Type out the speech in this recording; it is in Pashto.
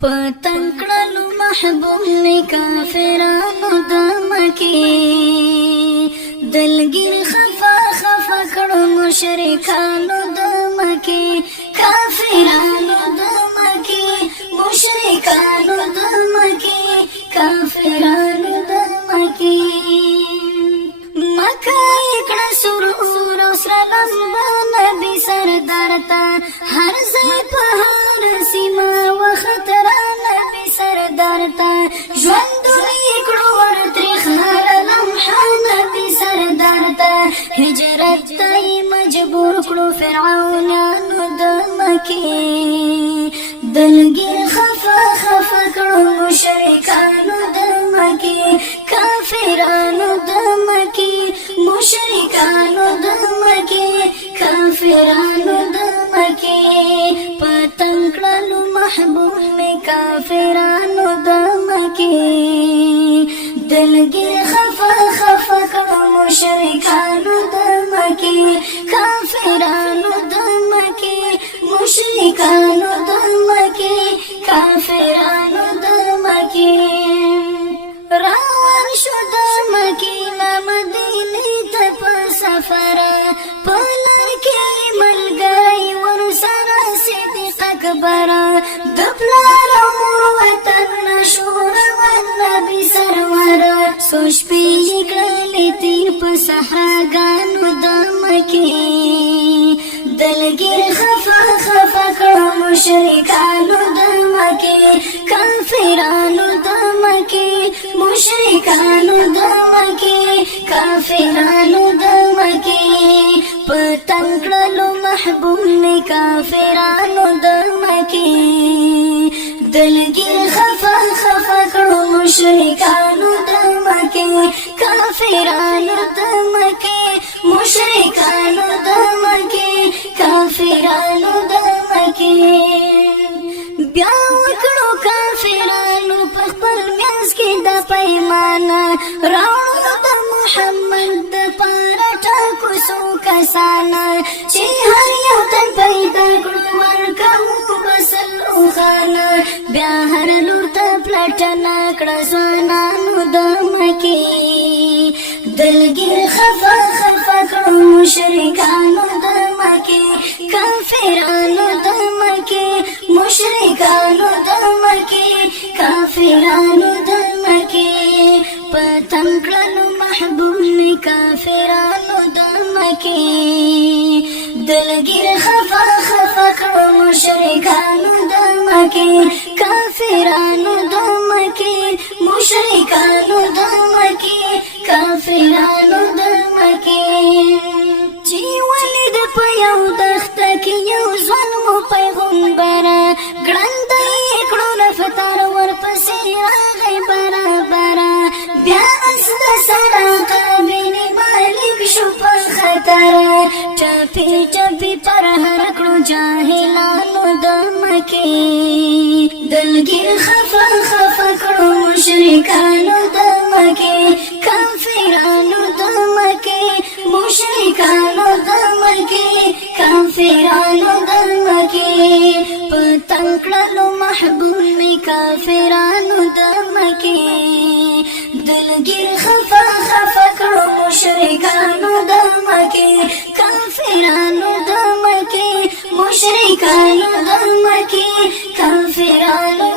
پتنګ کړلو محبوب می کافرانو د مکې دلګیر خفا خفا کړو مشرکانو د مکې کافرانو د مکې مشرکانو د مکې کافرانو د مکې مکه کړه سرور او سلام نبی سردار ته هر ځای په هر سیمه وخطر نبی سردار ته ژوند کړو ورتري هر لمحه نبی سردار ته هجرت ته مجبور کړو فرعونانو د مکې دلګیر خفا خفا کړو مشرکانو د مکې کافرانو د مکې مشرکانو د مکې کافرانو د مکې پتنګ کړلو محبوب می کافرانو د مکې دلګیر خفا خفا کړو مشرکانو د مکې کافرانو د مکې مشرکانو د مکې کافرانو د مکې روان شو د مکې نه مدینې ته په سفر په لار کې ملګری ورسره صدیق اکبر د پلار او مور وطن نشو روان نبي سرور څو شپې یې کړلې تېر په صحراګانو د مکې دلګیر خفا خفا کړو مشرکانو د مکې کافرانو د مکې مشرکانو د مکې کافرانو د مکې پتنګ کړلو محبوب می کافرانو د مکې دلګیر خفا خفا کړو مشرکانو د مکې کافرانو د مکې مشرکانو د مکې کافرانو د مکې بیا وکړو کافرانو په خپل میانس کې د پیمانه راوړو د محمد د پاره ټاکو څو کسانه چې هر یو تن پیدا کړو ورکوو بسل اوښانه بیا هر لور ته پلټنه کړه ځوانانو د مکې دلګیر خفا خفا کړو مشرکانو د مکې کافرانو د مکې مشرکانو د مکې کافرانو د مکې پتنګ کړلو محبوب می کافرانو د مکې دلګیر خفا خفا کړو مشرکانو د مکې کافرانو د مکې مشرکانو د مکې کافرانو د مکې چې ولید په یو دښته کې یو ځوان مو پیغمبر ګړندی کړو رفتار ورپسې راغی برابر بیا اس د سره قابل مالک شو په خطر ټپي ټپي پر هر کړو جاهلانو د مکې دلګیر خفا خفا کړو مشرکانو د مکې کافرانو د مکې مشرکانو د مکې کافرانو د مکې پتنګ کړلو محبوب می کافرانو د مکې دلګیر خفا خفا کړو مشرکانو د مکې کافرانو د مکې مشرکانو د مکې کافرانو